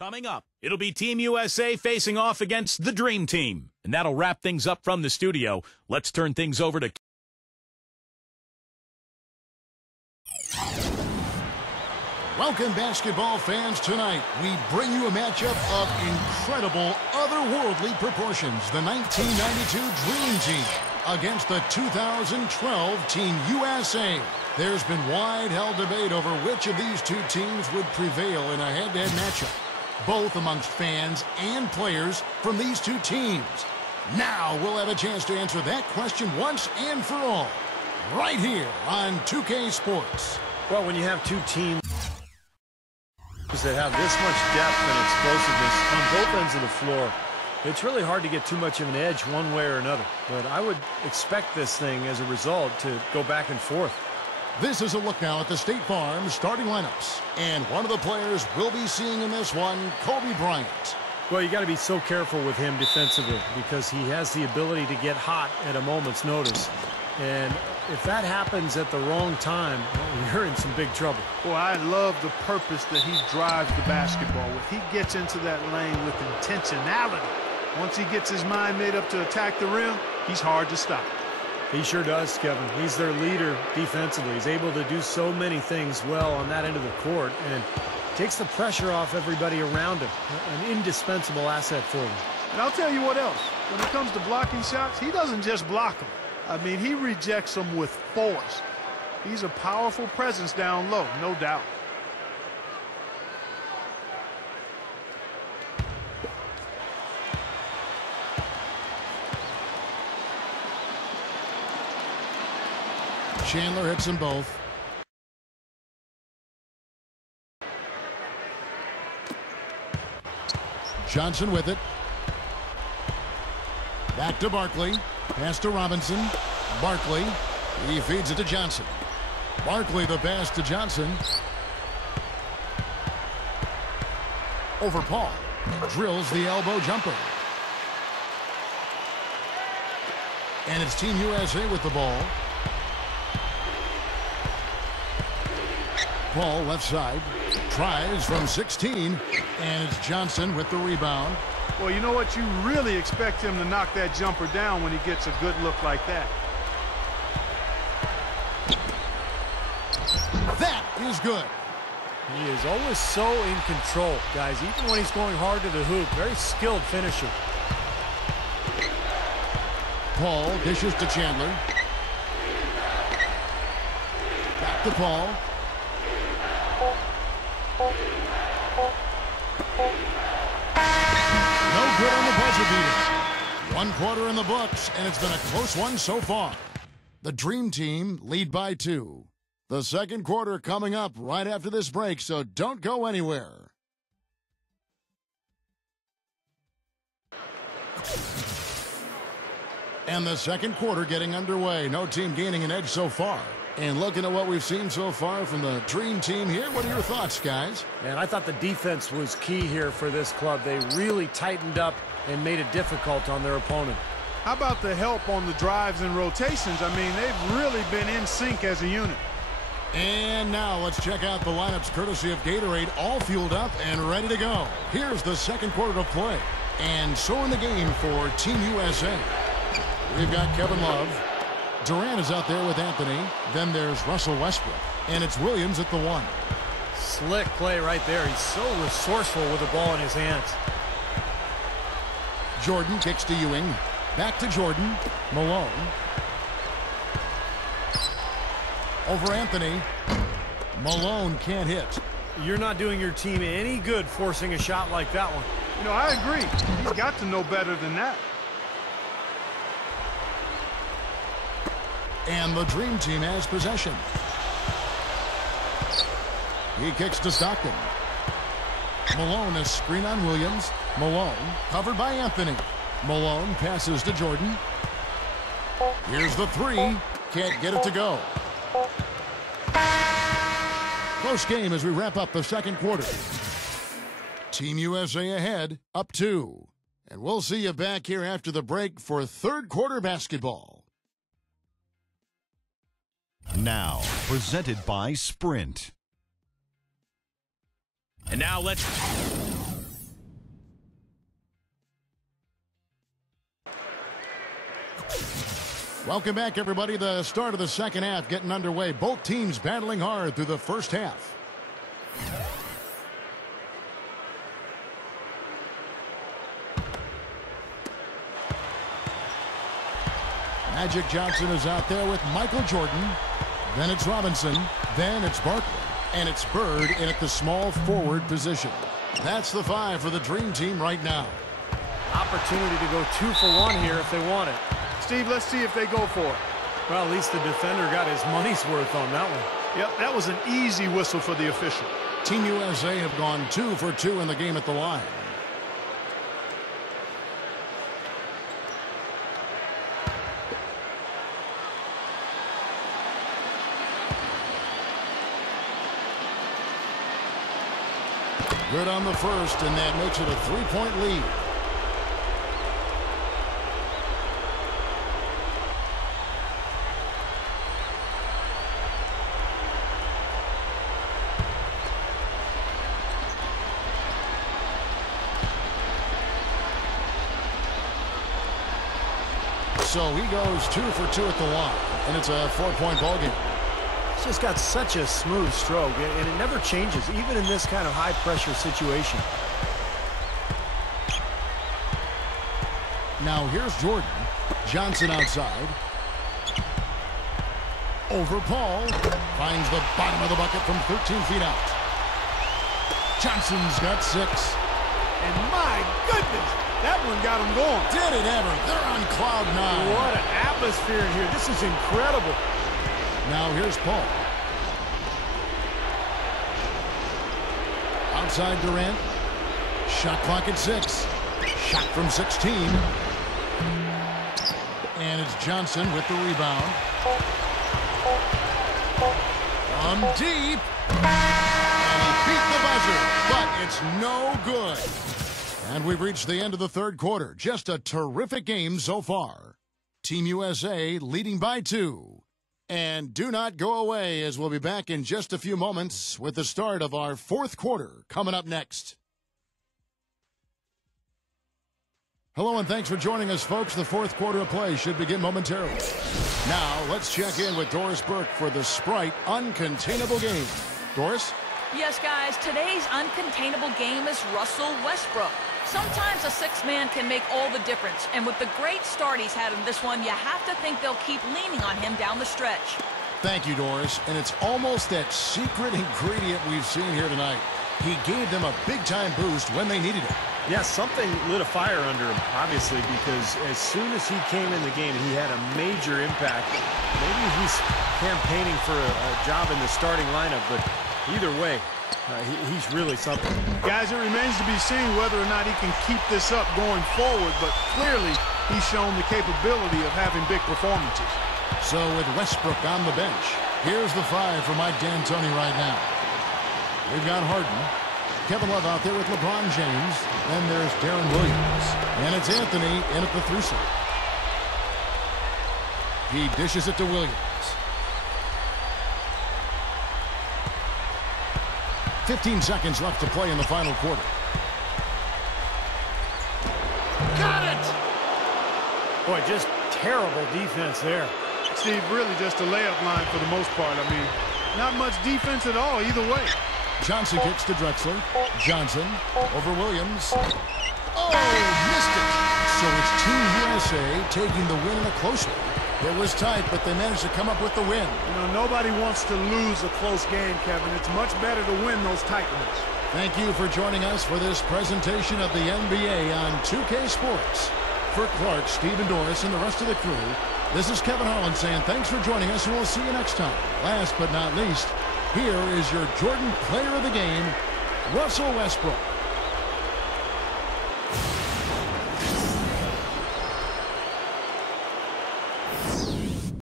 Coming up, it'll be Team USA facing off against the Dream Team. And that'll wrap things up from the studio. Let's turn things over to... Welcome, basketball fans. Tonight, we bring you a matchup of incredible, otherworldly proportions. The 1992 Dream Team against the 2012 Team USA. There's been wide-held debate over which of these two teams would prevail in a head-to-head matchup, both amongst fans and players from these two teams. Now we'll have a chance to answer that question once and for all, right here on 2K Sports. Well, when you have two teams that have this much depth and explosiveness on both ends of the floor, it's really hard to get too much of an edge one way or another. But I would expect this thing, as a result, to go back and forth. This is a look now at the State Farm starting lineups. And one of the players we'll be seeing in this one, Kobe Bryant. Well, you got to be so careful with him defensively because he has the ability to get hot at a moment's notice. And if that happens at the wrong time, you're in some big trouble. Well, I love the purpose that he drives the basketball with. He gets into that lane with intentionality. Once he gets his mind made up to attack the rim, he's hard to stop. He sure does, Kevin. He's their leader defensively. He's able to do so many things well on that end of the court and takes the pressure off everybody around him. An indispensable asset for them. And I'll tell you what else. When it comes to blocking shots, he doesn't just block them. I mean, he rejects them with force. He's a powerful presence down low, no doubt. Chandler hits them both. Johnson with it. Back to Barkley. Pass to Robinson. Barkley. He feeds it to Johnson. Barkley the pass to Johnson. Over Paul. Drills the elbow jumper. And it's Team USA with the ball. Paul left side. Tries from 16. And it's Johnson with the rebound. Well, you know what? You really expect him to knock that jumper down when he gets a good look like that. That is good. He is always so in control, guys, even when he's going hard to the hoop. Very skilled finisher. Paul dishes to Chandler. Back to Paul. No good on the buzzer beater. 1 quarter in the books, and it's been a close one so far. The Dream Team lead by 2. The second quarter coming up right after this break, so don't go anywhere. And the second quarter getting underway. No team gaining an edge so far. And looking at what we've seen so far from the Dream Team here, what are your thoughts, guys? And I thought the defense was key here for this club. They really tightened up and made it difficult on their opponent. How about the help on the drives and rotations? I mean, they've really been in sync as a unit. And now let's check out the lineups courtesy of Gatorade, all fueled up and ready to go. Here's the second quarter of play. And so in the game for Team USA, we've got Kevin Love. Durant is out there with Anthony. Then there's Russell Westbrook. And it's Williams at the 1. Slick play right there. He's so resourceful with the ball in his hands. Jordan kicks to Ewing. Back to Jordan. Malone. Over Anthony. Malone can't hit. You're not doing your team any good forcing a shot like that one. You know, I agree. He's got to know better than that. And the Dream Team has possession. He kicks to Stockton. Malone is screen on Williams. Malone covered by Anthony. Malone passes to Jordan. Here's the 3. Can't get it to go. Close game as we wrap up the second quarter. Team USA ahead, up 2. And we'll see you back here after the break for third quarter basketball. Now, presented by Sprint. And now let's... Welcome back, everybody. The start of the second half getting underway. Both teams battling hard through the first half. Magic Johnson is out there with Michael Jordan. Then it's Robinson. Then it's Barkley. And it's Bird in at the small forward position. That's the 5 for the Dream Team right now. Opportunity to go 2 for 1 here if they want it. Steve, let's see if they go for it. Well, at least the defender got his money's worth on that one. Yep, that was an easy whistle for the official. Team USA have gone 2 for 2 in the game at the line. Good on the first, and that makes it a 3-point lead. So he goes 2 for 2 at the line, and it's a 4-point ball game. He's just got such a smooth stroke, and it never changes, even in this kind of high-pressure situation. Now here's Jordan. Johnson outside. Over Paul. Finds the bottom of the bucket from 13 feet out. Johnson's got 6. And my goodness, that one got him going. Did it ever? They're on cloud 9. What an atmosphere in here. This is incredible. Now here's Paul. Outside Durant. Shot clock at 6. Shot from 16. And it's Johnson with the rebound. From deep. And he beat the buzzer, but it's no good. And we've reached the end of the third quarter. Just a terrific game so far. Team USA leading by 2. And do not go away, as we'll be back in just a few moments with the start of our fourth quarter coming up next. Hello and thanks for joining us, folks. The fourth quarter of play should begin momentarily. Now, let's check in with Doris Burke for the Sprite Uncontainable Game. Doris? Yes, guys, today's uncontainable game is Russell Westbrook. Sometimes a 6-man can make all the difference, and with the great start he's had in this one, you have to think they'll keep leaning on him down the stretch. Thank you, Doris. And it's almost that secret ingredient we've seen here tonight. He gave them a big-time boost when they needed it. Yeah, something lit a fire under him, obviously, because as soon as he came in the game, he had a major impact. Maybe he's campaigning for a job in the starting lineup, but either way, he's really something. Guys, it remains to be seen whether or not he can keep this up going forward, but clearly he's shown the capability of having big performances. So with Westbrook on the bench, here's the 5 for Mike D'Antoni right now. We've got Harden. Kevin Love out there with LeBron James. Then there's Darren Williams. And it's Anthony in at the 3 slot. He dishes it to Williams. 15 seconds left to play in the final quarter. Got it! Boy, just terrible defense there. Steve, really just a layup line for the most part. I mean, not much defense at all either way. Johnson kicks to Drexler. Johnson over Williams. Oh, missed it. So it's Team USA taking the win in a close one. It was tight, but they managed to come up with the win. You know, nobody wants to lose a close game, Kevin. It's much better to win those tight ones. Thank you for joining us for this presentation of the NBA on 2K Sports. For Clark, Steve, and Doris, and the rest of the crew, this is Kevin Harlan saying thanks for joining us, and we'll see you next time. Last but not least, here is your Jordan Player of the Game, Russell Westbrook.